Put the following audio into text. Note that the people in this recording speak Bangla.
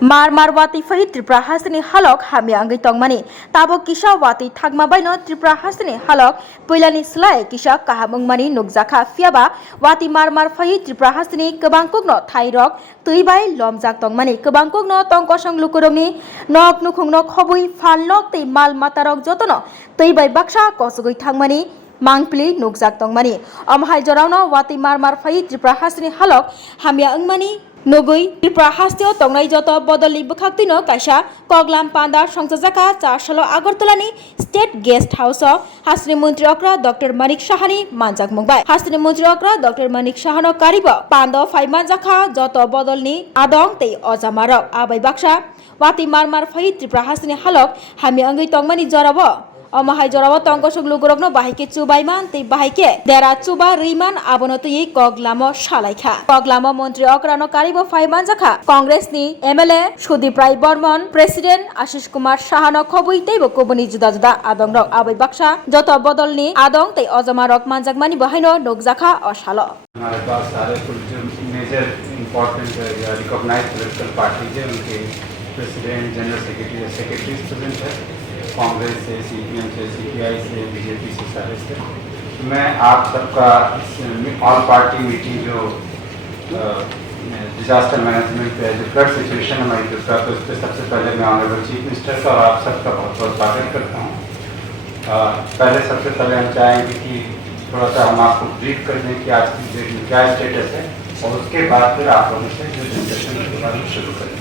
mar mar wati fahi tripura hasini halok hami angai tongmani tabo kisa wati thagma baino tripura hasini halok poilani slai kisa kahamungmani nukjaka fiaba wati mar mar fahi tripura hasini kebangkokno thairok teibai lomjak tongmani kebangkokno tongkosong lukurongni nok nukhungno khobui phalnok tei mal matarok jotono teibai baksa kosugoi thangmani mangpili nukjak tongmani amhai jorauno wati mar mar fahi tripura hasini halok hamia angmani নগৈ ত্রিপুরা হাস্তীয় তংনাই যত বদলি বখাক্তিনো কাইসা কগলাম পান্ডা সংযোজকা চারশালো আগরতলানি স্টেট গেস্ট হাউস হাসনি মন্ত্রী অক্রা ডক্টর মানিক সাহানি মানজাক মুংবাই হাসনি মন্ত্রী অক্রা ডক্টর মানিক সাহানো কারিব পান্ড ফাই মানজাখা যত বদলনি আদং তেই অজামারক আবাই বাক্সা ওয়াতি মারমার ফাই ত্রিপুরা হাসনি অমাহাই জরাব তঙ্গসুক লুগুরগ্ন বাহিকে চুবাইমান, তে বাহিকে দেরা চুবা রিমান আবনতুই কগলাম সালাইখা কগলাম মন্ত্রী অগ্রানো কারিব ফাইমান জাখা। কংগ্রেস নি এমএলএ সুদীপ রায় বর্মন, প্রেসিডেন্ট আশিস কুমার সাহান খবুই তে কবনি জুদা জুদা আদং রক আবৈ বাক্সা যত বদল নি আদং তে অজমা রক মানজাকমানি বহাইন নকজাখা অসাল हमारे पास सारे कुछ major important recognise president general secretary secretaries present है कांग्रेस से सी पी एम से सी पी आई से बीजेपी से सारे से। मैं आप सबका ऑल पार्टी मीटिंग जो डिजास्टर मैनेजमेंट पे, जो फ्लड सिचुएशन हमारी त्रिपुरा तो उस पर सबसे पहले मैं ऑनरेबल चीफ मिनिस्टर का और आप सबका बहुत बहुत स्वागत करता हूँ। पहले सबसे पहले हम चाहेंगे कि थोड़ा सा हम आपको ब्रीफ कर दें कि आज की डेट में क्या स्टेटस है और उसके बाद फिर आप लोगों से जो डिस्कशन शुरू करें।